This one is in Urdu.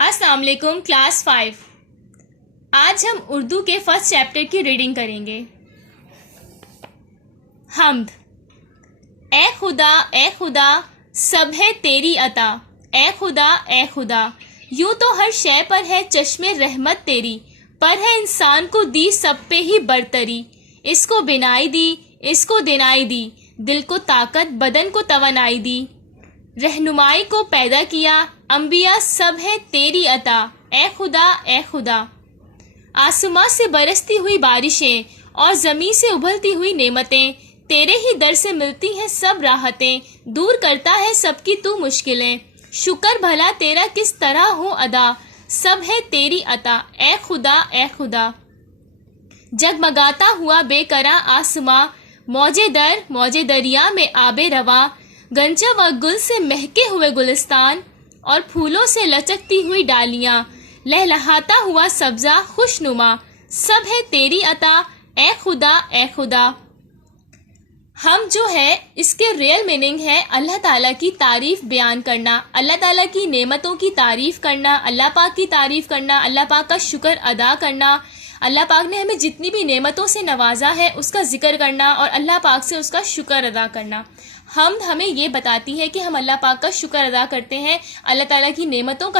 السلام علیکم کلاس 5۔ آج ہم اردو کے فرسٹ چیپٹر کی ریڈنگ کریں گے۔ حمد۔ اے خدا سب ہے تیری عطا، اے خدا یوں تو ہر شے پر ہے چشم رحمت تیری، پر ہے انسان کو دی سب پہ ہی برتری۔ اس کو بینائی دی، اس کو دینائی دی، دل کو طاقت بدن کو توانائی دی، رہنمائی کو پیدا کیا، انبیاء سب ہے تیری عطا، اے خدا۔ آسماں سے برستی ہوئی بارشیں اور زمین سے ابھلتی ہوئی نعمتیں، تیرے ہی در سے ملتی ہیں سب راحتیں، دور کرتا ہے سب کی تو مشکلیں، شکر بھلا تیرا کس طرح ہو ادا، سب ہے تیری عطا، اے خدا۔ جگمگاتا ہوا بے کراں آسماں، موجے دریا میں آب رواں، گنجا و گل سے مہکے ہوئے گلستان، اور پھولوں سے لچکتی ہوئی ڈالیاں، لہلہاتا ہوا سبزہ خوش نما، سب ہے تیری عطا، اے خدا۔ ہم جو ہے اس کے ریئل میننگ ہے اللہ تعالیٰ کی تعریف بیان کرنا، اللہ تعالیٰ کی نعمتوں کی تعریف کرنا، اللہ پاک کی تعریف کرنا، اللہ پاک کا شکر ادا کرنا، اللہ پاک نے ہمیں جتنی بھی نعمتوں سے نوازا ہے اس کا ذکر کرنا اور اللہ پاک سے اس کا شکر ادا کرنا۔ حمد ہمیں یہ بتاتی ہے کہ ہم اللہ پاک کا شکر ادا کرتے ہیں، اللہ تعالیٰ کی نعمتوں کا